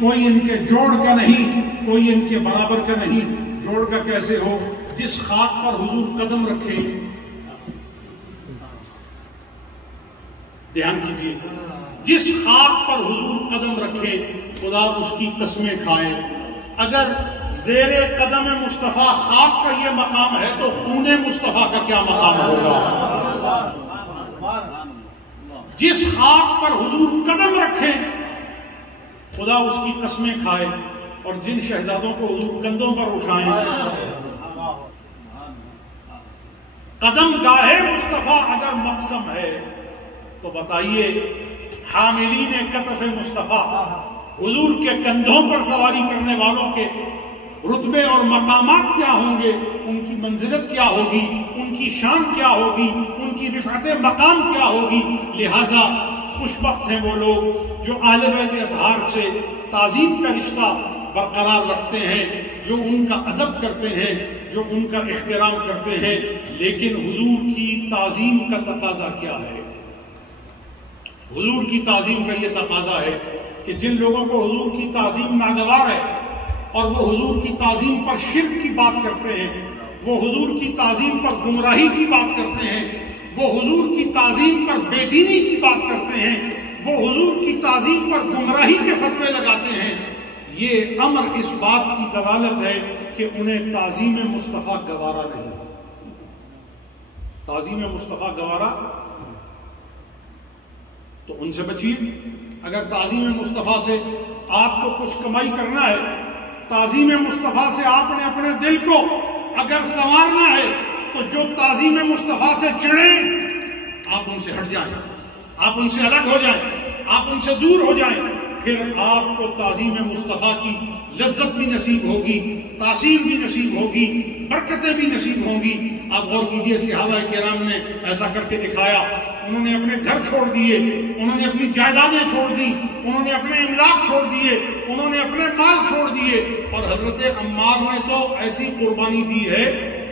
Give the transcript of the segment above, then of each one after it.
کوئی ان کے جوڑ کا نہیں، کوئی ان کے برابر کا نہیں۔ جوڑ کا کیسے ہو؟ جس خاک پر حضور قدم رکھے، دھیان کیجئے، جس خاک پر حضور قدم رکھے خدا اس کی قسمیں کھائے۔ اگر زیر قدم مصطفیٰ خاک کا یہ مقام ہے تو خون مصطفیٰ کا کیا مقام ہوگا؟ جس خاک پر حضور قدم رکھے خدا اس کی قسمیں کھائے، اور جن شہزادوں کو حضور کندھوں پر اٹھائیں، قدم گاہے مصطفیٰ اگر مقسم ہے تو بتائیے حاملین کتف مصطفیٰ، حضور کے کندھوں پر سواری کرنے والوں کے رتبے اور مقامات کیا ہوں گے، ان کی منزلت کیا ہوگی، ان کی شان کیا ہوگی، ان کی رفعت مقام کیا ہوگی۔ لہٰذا خوشبخت ہیں وہ لوگ جو اہل بیت اطہار سے تعظیم کا رشتہ برقرار رکھتے ہیں، جو ان کا ادب کرتے ہیں، جو ان کا احترام کرتے ہیں۔ لیکن حضور کی تعظیم کا تقاضا کیا ہے؟ حضور کی تعظیم کا یہ تقاضا ہے کہ جن لوگوں کو حضور کی تعظیم ناگوار ہے اور وہ حضور کی تعظیم پر شرک کی بات کرتے ہیں، وہ حضور کی تعظیم پر گمراہی کی بات کرتے ہیں، وہ حضور کی تعظیم پر بے دینی کی بات کرتے ہیں، وہ حضور کی تعظیم پر گمراہی کے فتوے لگاتے ہیں، یہ امر اس بات کی دلالت ہے کہ انہیں تعظیم مصطفیٰ گوارا نہیں۔ تعظیم مصطفیٰ گوارا تو ان سے بچیے۔ اگر تعظیم مصطفیٰ سے آپ کو کچھ کمائی کرنا ہے، تعظیم مصطفیٰ سے آپ نے اپنے دل کو اگر سنوارنا ہے، تو جو تعظیم مصطفیٰ سے چڑھیں آپ ان سے ہٹ جائیں، آپ ان سے الگ ہو جائیں، آپ ان سے دور ہو جائیں، پھر آپ کو تعظیم مصطفیٰ کی لذت بھی نصیب ہوگی، تاثیر بھی نصیب ہوگی، برکتیں بھی نصیب ہوں گی۔ آپ غور کیجئے، صحابہ کرام نے ایسا کر کے دکھایا۔ انہوں نے اپنے گھر چھوڑ دیے، انہوں نے اپنی جائیدادیں چھوڑ دی، انہوں نے اپنے املاک چھوڑ دیے، انہوں نے اپنے مال چھوڑ دیے، اور حضرت عمار نے تو ایسی قربانی دی ہے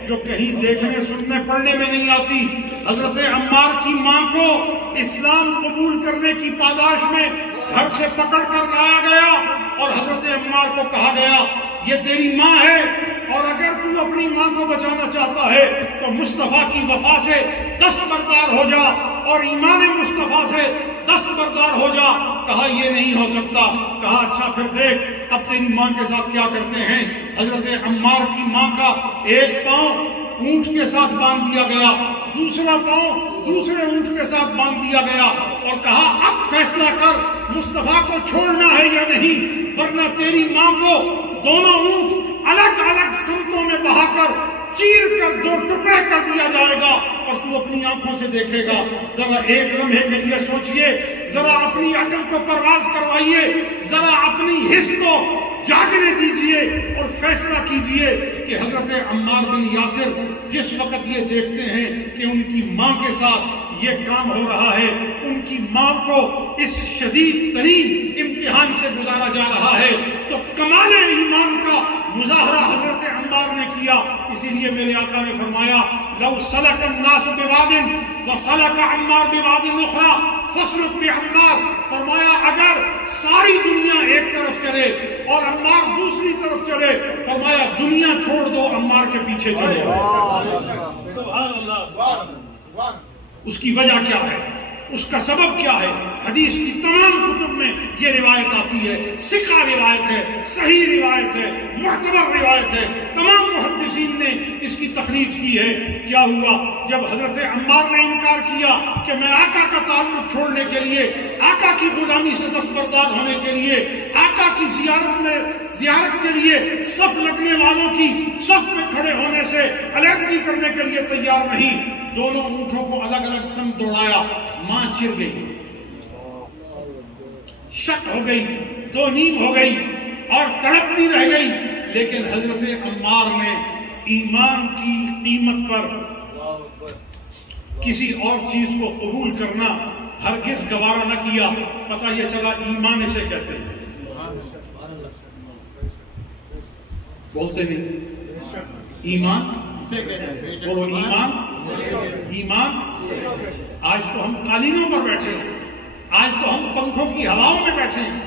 جو کہیں دیکھنے سننے پڑھنے میں نہیں آتی۔ حضرت عمار کی ماں کو اسلام قبول کرنے کی پاداش میں گھر سے پکڑ کر لایا گیا اور حضرت عمار کو کہا گیا یہ تیری ماں ہے، اور اگر تو اپنی ماں کو بچانا چاہتا ہے تو مصطفیٰ کی وفا سے دستبردار ہو جا اور ایمان مصطفیٰ سے دستبردار ہو جا۔ کہا یہ نہیں ہو سکتا۔ کہا اچھا پھر دیکھ اب تیری ماں کے ساتھ کیا کرتے ہیں۔ حضرت عمار کی ماں کا ایک پاؤں اونٹ کے ساتھ باندھ دیا گیا، دوسرا پاؤں دوسرے اونٹ کے ساتھ باندھ دیا گیا، اور کہا اب فیصلہ کر مصطفیٰ کو چھوڑنا ہے یا نہیں، ورنہ تیری ماں کو دونوں اونٹ الگ الگ سمتوں میں بہا کر چیر کر دو ٹکڑے کر دیا جائے گا، اور تو اپنی آنکھوں سے دیکھے گا۔ ذرا ایک لمحے کے لیے سوچئے، ذرا اپنی عقل کو پرواز کروائیے، ذرا اپنی حس کو جاگنے دیجئے اور فیصلہ کیجئے کہ حضرت عمار بن یاسر جس وقت یہ دیکھتے ہیں کہ ان کی ماں کے ساتھ یہ کام ہو رہا ہے، ان کی ماں کو اس شدید ترین امتحان سے گزارا جا رہا ہے، تو کمال ایمان کا مظاہرہ حضرت عمار نے کیا۔ اسی لیے میرے آقا نے فرمایا لو سلک الناس بواد وسلک عمار بواد اخرى فاسلک بعمار، فرمایا اگر ساری دنیا ایک طرف چلے اور عمار دوسری طرف چلے، فرمایا دنیا چھوڑ دو عمار کے پیچھے چلے۔ سبحان اللہ۔ اس کی وجہ کیا ہے؟ اس کا سبب کیا ہے؟ حدیث کی تمام کتب میں یہ روایت آتی ہے، ثقہ روایت ہے، صحیح روایت ہے، معتبر روایت ہے، تمام محدثین نے اس کی تخریج کی ہے۔ کیا ہوا جب حضرت عمار نے انکار کیا کہ میں آقا کا تعلق چھوڑنے کے لیے، آقا کی غلامی سے دستبردار ہونے کے لیے، آقا کی زیارت کے لیے صف لگنے والوں کی صف میں کھڑے ہونے سے علیحدگی کرنے کے لیے تیار نہیں، دونوں اونٹوں کو الگ الگ سمت دوڑایا، ماں چر گئی، شک ہو گئی، دو نیم ہو گئی اور تڑپتی رہ گئی۔ لیکن حضرت عمار نے ایمان کی قیمت پر کسی اور چیز کو قبول کرنا ہرگز گوارا نہ کیا۔ پتہ یہ چلا ایمان اسے کہتے ہیں، بولتے نہیں ایمان، بولو ایمان، ایمان۔ آج تو ہم قالینوں پر بیٹھے ہیں، آج تو ہم پنکھوں کی ہواؤں میں بیٹھے ہیں،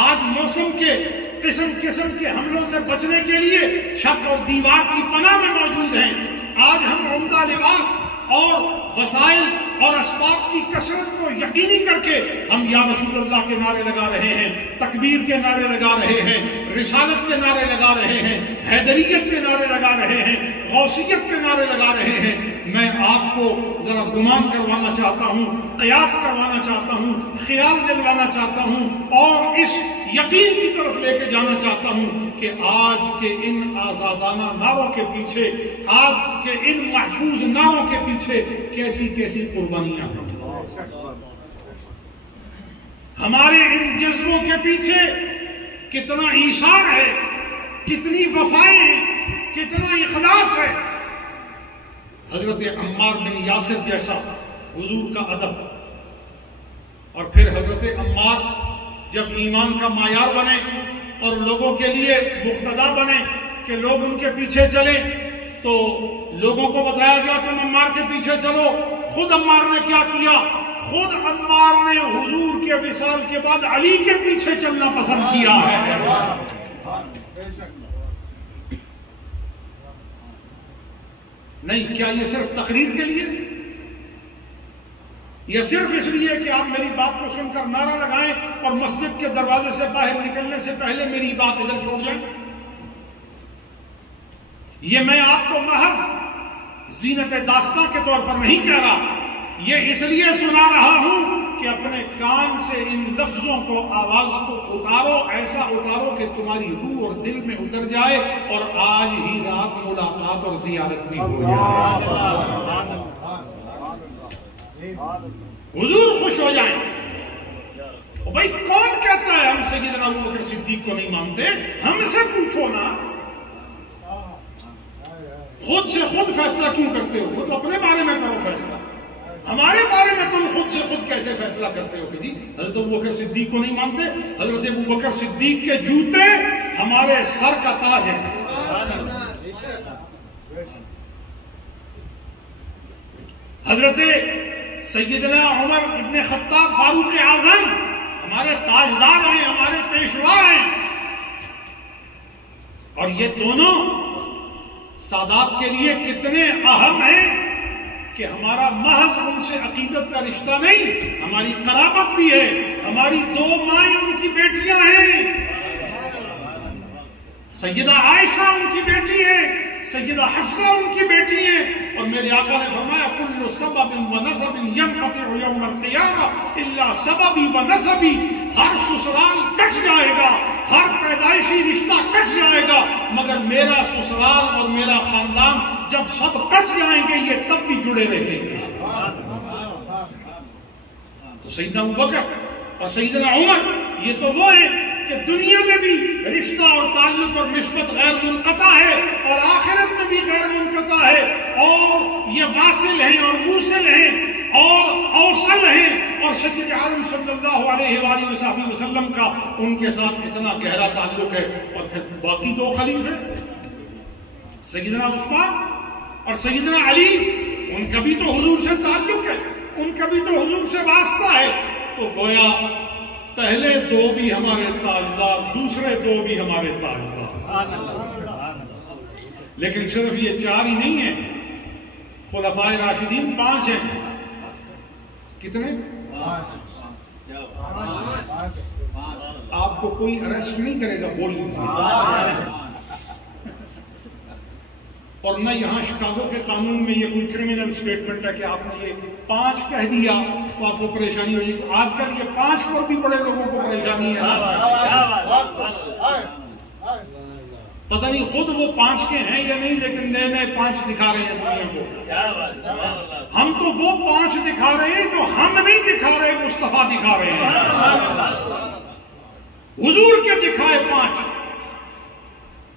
آج موسم کے قسم قسم کے حملوں سے بچنے کے لیے چھت اور دیوار کی پناہ میں موجود ہیں. آج ہم عمدہ لباس اور وسائل اور اسباب کی کثرت کو یقینی کر کے ہم یا رسول اللہ کے نعرے لگا رہے ہیں، تکبیر کے نعرے لگا رہے ہیں، رسالت کے نعرے لگا رہے ہیں، حیدریت کے نعرے لگا رہے ہیں، غوثیت کے نعرے لگا رہے ہیں. میں آپ کو ذرا گمان کروانا چاہتا ہوں، قیاس کروانا چاہتا ہوں، خیال دلوانا چاہتا ہوں اور اس یقین کی طرف لے کے جانا چاہتا ہوں کہ آج کے ان آزادانہ نعروں کے پیچھے، آج کے ان محفوظ نعروں کے پیچھے کیسی کیسی قربانیاں ہیں. ہمارے ان جذبوں کے پیچھے کتنا ایثار ہے، کتنی وفائیں ہیں، کتنا اخلاص ہے. حضرت عمار بن یاسر جیسا حضور کا ادب، اور پھر حضرت عمار جب ایمان کا معیار بنے اور لوگوں کے لیے مقتدا بنے کہ لوگ ان کے پیچھے چلیں، تو لوگوں کو بتایا گیا تم عمار کے پیچھے چلو. خود عمار نے کیا کیا؟ خود عمار نے حضور کے وصال کے بعد علی کے پیچھے چلنا پسند کیا ہے. نہیں، کیا یہ صرف تقریر کے لیے؟ یہ صرف اس لیے کہ آپ میری بات کو سن کر نعرہ لگائیں اور مسجد کے دروازے سے باہر نکلنے سے پہلے میری بات ادھر چھوڑ جائیں؟ یہ میں آپ کو محض زینت داستان کے طور پر نہیں کہہ رہا، یہ اس لیے سنا رہا ہوں کہ اپنے کان سے ان لفظوں کو، آواز کو اتارو، ایسا اتارو کہ تمہاری روح اور دل میں اتر جائے اور آج ہی رات ملاقات اور زیارت بھی ہو جائے، حضور خوش ہو جائیں. بھائی کون کہتا ہے ہم سیدنا ابوبکر صدیق کو نہیں مانتے؟ ہم سے پوچھو نا. خود سے خود فیصلہ کیوں کرتے ہو؟ وہ تو اپنے بارے میں کرو فیصلہ، ہمارے بارے میں تم خود سے خود کیسے فیصلہ کرتے ہو کہ جی حضرت ابوبکر صدیق کو نہیں مانتے؟ حضرت ابوبکر صدیق کے جوتے ہمارے سر کا تاج ہے. حضرت سیدنا عمر ابن خطاب فاروق اعظم ہمارے تاجدار ہیں، ہمارے پیشوا ہیں، اور یہ دونوں سادات کے لیے کتنے اہم ہیں کہ ہمارا محض ان سے عقیدت کا رشتہ نہیں، ہماری قرابت بھی ہے. ہماری 2 مائیں ان کی بیٹیاں ہیں. سیدہ عائشہ ان کی بیٹی ہے، سیدہ حفصہ ان کی بیٹی ہے. اور میرے آقا نے فرمایا کل سبب و نسب ینقطع یوم القیامہ الا سببی و نسبی. ہر سسرال کٹ جائے گا، ہر پیدائشی رشتہ کٹ جائے گا، مگر میرا سسرال اور میرا خاندان جب سب کٹ جائیں گے یہ تب بھی جڑے رہیں گے. تو سیدنا ابوبکر اور سیدنا عمر یہ تو وہ ہیں کہ دنیا میں بھی رشتہ اور تعلق اور نسبت غیر منقطع ہے اور آخرت میں بھی غیر منقطع ہے، اور یہ واصل ہیں اور موصل ہیں اور اوصل ہیں، اور سید عالم صلی اللہ علیہ وآلہ وسلم کا ان کے ساتھ اتنا گہرا تعلق ہے. اور پھر باقی 2 خلیفے سیدنا عثمان اور سیدنا علی، ان کا بھی تو حضور سے تعلق ہے، ان کا بھی تو حضور سے واسطہ ہے. تو گویا پہلے 2 بھی ہمارے تاجدار، دوسرے 2 بھی ہمارے تاجدار. لیکن صرف یہ 4 ہی نہیں ہیں، خلفائے راشدین 5 ہیں. کتنے؟ 5. آپ کو کوئی اریسٹ نہیں کرے گا، بول لیجیے. اور نہ یہاں شکاگو کے قانون میں یہ کوئی کرمنل سٹیٹمنٹ ہے کہ آپ نے یہ 5 کہہ دیا تو آپ کو پریشانی ہو جائے گی. آج کل یہ 5 پر بھی بڑے لوگوں کو پریشانی ہے. پتہ نہیں خود وہ 5 کے ہیں یا نہیں، لیکن نئے نئے 5 دکھا رہے ہیں دنیا کو. ہم تو وہ 5 دکھا رہے ہیں جو ہم نہیں دکھا رہے، مصطفیٰ دکھا رہے ہیں. حضور کے دکھائے 5،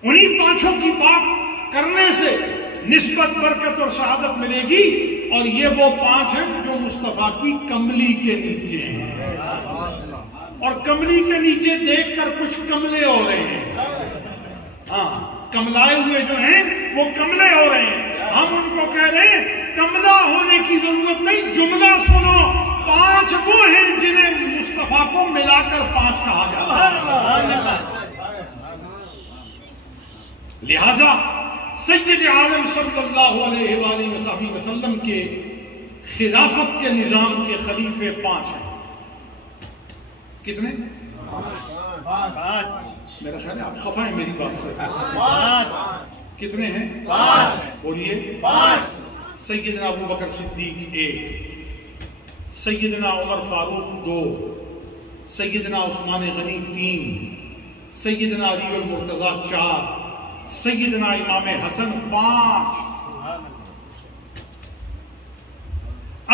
انہی 5 کی بات کرنے سے نسبت، برکت اور شہادت ملے گی. اور یہ وہ 5 ہیں جو مصطفیٰ کی کملی کے نیچے ہیں، اور کملی کے نیچے دیکھ کر کچھ کملے ہو رہے ہیں. ہاں، کملائے ہوئے جو ہیں وہ کملے ہو رہے ہیں. ہم ان کو کہہ رہے ہیں کملہ ہونے کی ضرورت نہیں، جملہ سنو. 5 وہ ہیں جنہیں مصطفیٰ کو ملا کر 5 کہا جاتا ہے۔ لہذا سید عالم صلی اللہ علیہ وآلہ وسلم کے خلافت کے نظام کے خلیفے 5 ہیں۔ کتنے؟ 5۔ میرا خیال ہے آپ خفا ہیں میری بات سے۔ 5۔ کتنے ہیں؟ 5۔ بولیے 5۔ سیدنا ابو بکر صدیق 1، سیدنا عمر فاروق 2، سیدنا عثمان غنی 3، سیدنا علی المرتضیٰ 4، سیدنا امام حسن 5۔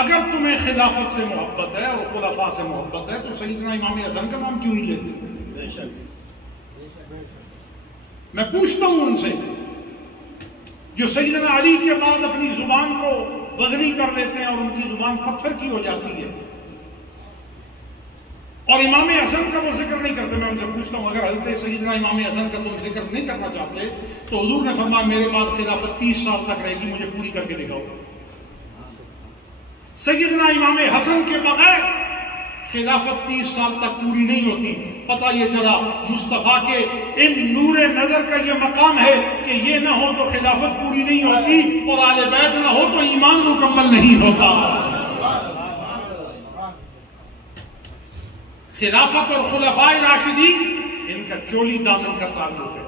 اگر تمہیں خلافت سے محبت ہے اور خلفاء سے محبت ہے تو سیدنا امام حسن کا نام کیوں نہیں لیتے؟ میں پوچھتا ہوں ان سے جو سیدنا علی کے بعد اپنی زبان کو وزنی کر لیتے ہیں اور ان کی زبان پتھر کی ہو جاتی ہے، اور امام حسن کا وہ ذکر نہیں کرتے، میں ان سے پوچھتا ہوں اگر حضرت سیدنا امام حسن کا تم ذکر نہیں کرنا چاہتے تو حضور نے فرمایا میرے بعد خلافت 30 سال تک رہے گی، مجھے پوری کر کے دکھاؤ۔ سیدنا امام حسن کے بغیر خلافت 30 سال تک پوری نہیں ہوتی۔ پتہ یہ چلا مصطفیٰ کے ان نور نظر کا یہ مقام ہے کہ یہ نہ ہو تو خلافت پوری نہیں ہوتی، اور آل بیت نہ ہو تو ایمان مکمل نہیں ہوتا۔ خلافت اور خلفاء راشدین ان کا چولی دامن کا تعلق ہے،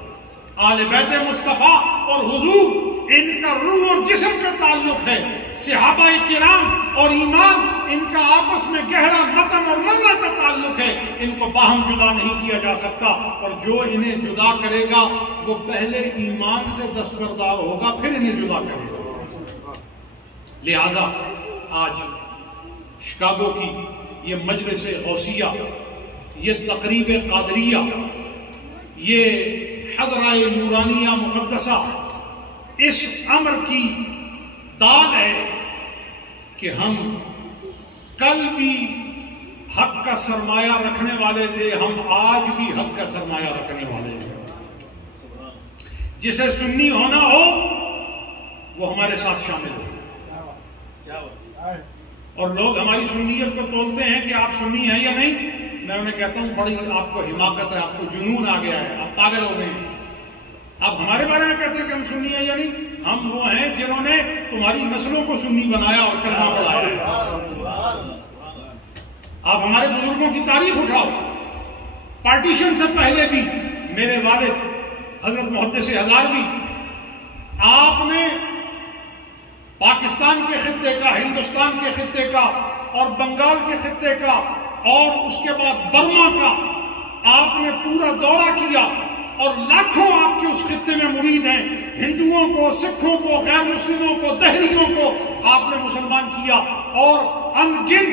آل بیت مصطفیٰ اور حضور ان کا روح اور جسم کا تعلق ہے، صحابہ کرام اور ایمان ان کا آپس میں گہرا متن اور مرنا کا تعلق ہے، ان کو باہم جدا نہیں کیا جا سکتا، اور جو انہیں جدا کرے گا وہ پہلے ایمان سے دستبردار ہوگا پھر انہیں جدا کرے گا۔ لہذا آج شکاگو کی یہ مجلس غوثیہ، یہ تقریب قادریہ، یہ حضرہ نورانیہ مقدسہ اس امر کی داد ہے کہ ہم کل بھی حق کا سرمایہ رکھنے والے تھے، ہم آج بھی حق کا سرمایہ رکھنے والے ہیں۔ جسے سنی ہونا ہو وہ ہمارے ساتھ شامل ہو۔ اور لوگ ہماری سنیت کو تولتے ہیں کہ آپ سنی ہیں یا نہیں، میں انہیں کہتا ہوں بڑی آپ کو حماقت ہے، آپ کو جنون آ گیا ہے، آپ پاگل ہو گئے ہیں۔ آپ ہمارے بارے میں کہتے ہیں کہ ہم سنی ہیں یا نہیں؟ ہم وہ ہیں جنہوں نے تمہاری نسلوں کو سنی بنایا اور کلمہ پڑھایا۔ آپ ہمارے بزرگوں کی تاریخ اٹھاؤ، پارٹیشن سے پہلے بھی میرے والد حضرت محدث ہزاروی، آپ نے پاکستان کے خطے کا، ہندوستان کے خطے کا اور بنگال کے خطے کا اور اس کے بعد برما کا آپ نے پورا دورہ کیا، اور لاکھوں آپ کے اس خطے میں مرید ہیں، ہندوؤں کو، سکھوں کو، غیر مسلموں کو، دہریوں کو آپ نے مسلمان کیا، اور ان گن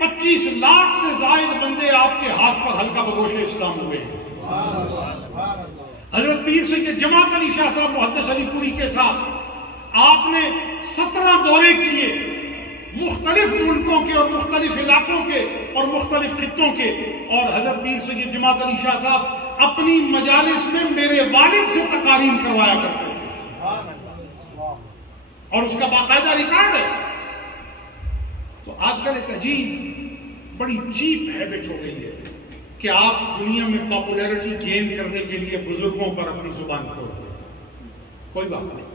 25 لاکھ سے زائد بندے آپ کے ہاتھ پر حلقہ بگوش اسلام ہوئے۔ حضرت پیر سید جماعت علی شاہ صاحب محدث علی پوری کے ساتھ آپ نے 17 دورے کیے، مختلف ملکوں کے اور مختلف علاقوں کے اور مختلف خطوں کے، اور حضرت پیر سید جماعت علی شاہ صاحب اپنی مجالس میں میرے والد سے تقاریر کروایا کرتے تھے، اور اس کا باقاعدہ ریکارڈ ہے۔ تو آج کل ایک عجیب بڑی چیپ ہیبٹ ہو گئی ہے کہ آپ دنیا میں پاپولیرٹی گین کرنے کے لیے بزرگوں پر اپنی زبان کھولتے ہیں۔ کوئی بات نہیں،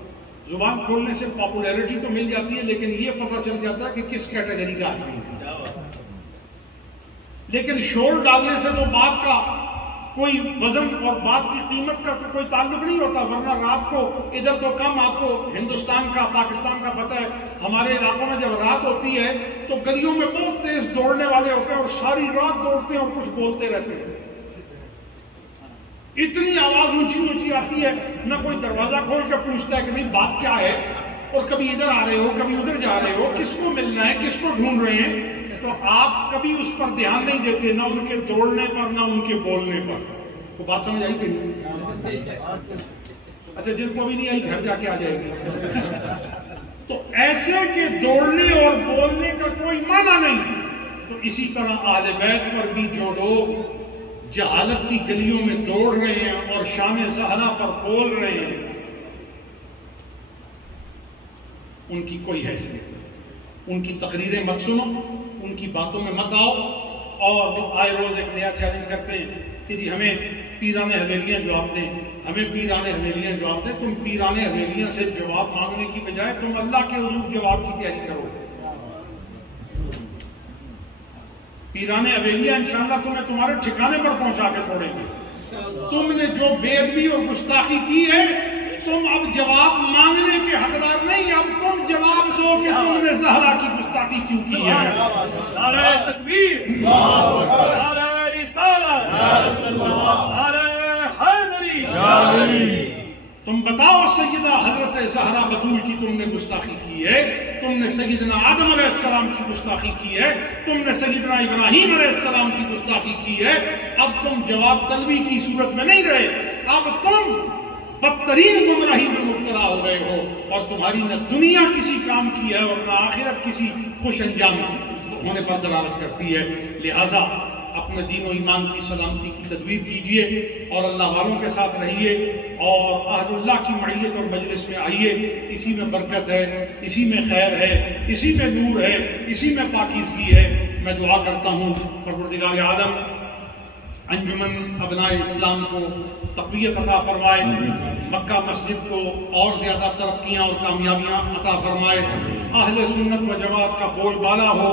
زبان کھولنے سے پاپولیرٹی تو مل جاتی ہے، لیکن یہ پتہ چل جاتا ہے کہ کس کیٹیگری کا آدمی ہے۔ لیکن شور ڈالنے سے تو بات کا کوئی وزن اور بات کی قیمت کا کوئی تعلق نہیں ہوتا، ورنہ رات کو ادھر تو کم، آپ کو ہندوستان کا، پاکستان کا پتہ ہے، ہمارے علاقوں میں جب رات ہوتی ہے تو گلیوں میں بہت تیز دوڑنے والے ہوتے ہیں اور ساری رات دوڑتے ہیں اور کچھ بولتے رہتے ہیں، اتنی آواز اونچی اونچی آتی ہے، نہ کوئی دروازہ کھول کے پوچھتا ہے کہ بھئی بات کیا ہے، اور کبھی ادھر آ رہے ہو، کبھی ادھر جا رہے ہو، کس کو ملنا ہے، کس کو ڈھونڈ رہے ہیں، تو آپ کبھی اس پر دھیان نہیں دیتے، نہ ان کے دوڑنے پر، نہ ان کے بولنے پر۔ تو بات سمجھ آئی کہ نہیں؟ اچھا، جن کو بھی نہیں آئی گھر جا کے آ جائے گی۔ تو ایسے کہ دوڑنے اور بولنے کا کوئی معنی نہیں، تو اسی طرح اہل بیت پر بھی جو لوگ جہالت کی گلیوں میں دوڑ رہے ہیں اور شان زہرا پر بول رہے ہیں، ان کی کوئی حیثیت نہیں۔ ان کی تقریریں مت سنو، ان کی باتوں میں مت آؤ، اور وہ آئے روز ایک نیا چیلنج کرتے ہیں کہ جی ہمیں پیران حویلیاں جواب دیں، ہمیں پیران حویلیاں جواب دیں۔ تم پیران حویلیاں سے جواب مانگنے کی بجائے تم اللہ کے حضور جواب کی تیاری کرو۔ پیران حویلیاں انشاءاللہ تمہیں تمہارے ٹھکانے پر پہنچا کے چھوڑیں گے۔ تم نے جو بے ادبی اور گستاخی کی ہے، تم اب جواب مانگنے کے حقدار نہیں، اب تم جواب دو کہ تم نے زہرا کی گستاخی کیوں کی ہے۔ نعرہ تکبیر، نعرہ رسالت، نعرہ حیدری۔ تم بتاؤ سیدہ حضرت زہرا بطول کی تم نے گستاخی کی ہے، تم نے سیدنا آدم علیہ السلام کی گستاخی کی ہے، تم نے سیدنا ابراہیم علیہ السلام کی گستاخی کی ہے۔ اب تم جواب طلبی کی صورت میں نہیں رہے، اب تم بدترین گمراہی میں مبتلا ہو گئے ہو، اور تمہاری نہ دنیا کسی کام کی ہے اور نہ آخرت کسی خوش انجام کی ہونے پر دلالت کرتی ہے۔ لہٰذا اپنے دین و ایمان کی سلامتی کی تدبیر کیجئے اور اللہ والوں کے ساتھ رہیے اور اہل اللہ کی معیت اور مجلس میں آئیے۔ اسی میں برکت ہے، اسی میں خیر ہے، اسی میں نور ہے، اسی میں پاکیزگی ہے۔ میں دعا کرتا ہوں پروردگار عالم انجمن ابناء اسلام کو تقویت عطا فرمائے، مکہ مسجد کو اور زیادہ ترقیاں اور کامیابیاں عطا فرمائے، اہل سنت و جماعت کا بول بالا ہو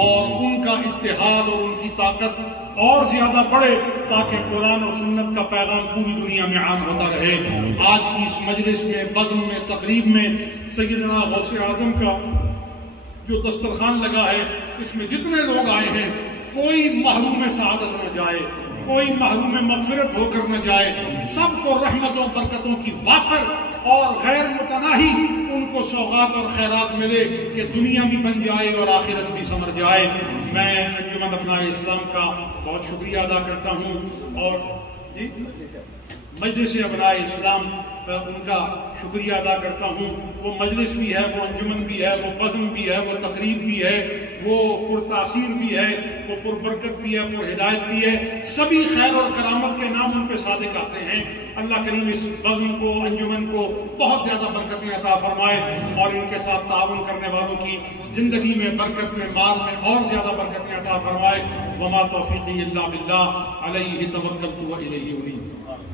اور ان کا اتحاد اور ان کی طاقت اور زیادہ بڑھے، تاکہ قرآن اور سنت کا پیغام پوری دنیا میں عام ہوتا رہے۔ آج کی اس مجلس میں، بزم میں، تقریب میں سیدنا غوث اعظم کا جو دسترخوان لگا ہے، اس میں جتنے لوگ آئے ہیں، کوئی محروم سعادت نہ جائے، کوئی محروم مغفرت ہو کر نہ جائے، سب کو رحمتوں برکتوں کی وافر اور غیر متناہی ان کو سوغات اور خیرات ملے کہ دنیا بھی بن جائے اور آخرت بھی سمر جائے۔ میں انجمن ابناء اسلام کا بہت شکریہ ادا کرتا ہوں، اور مجلس ابناء اسلام ان کا شکریہ ادا کرتا ہوں۔ وہ مجلس بھی ہے، وہ انجمن بھی ہے، وہ بزم بھی ہے، وہ تقریب بھی ہے، وہ پرتاثیر بھی ہے، وہ پربرکت بھی ہے، پر ہدایت بھی ہے۔ سبھی خیر اور کرامت کے نام ان پہ صادق آتے ہیں۔ اللہ کریم اس بزم کو، انجمن کو بہت زیادہ برکتیں عطا فرمائے، اور ان کے ساتھ تعاون کرنے والوں کی زندگی میں، برکت میں، مال میں اور زیادہ برکتیں عطا فرمائے۔ وما توفیقی الا باللہ، علیہ توکلت و الیہ انیب۔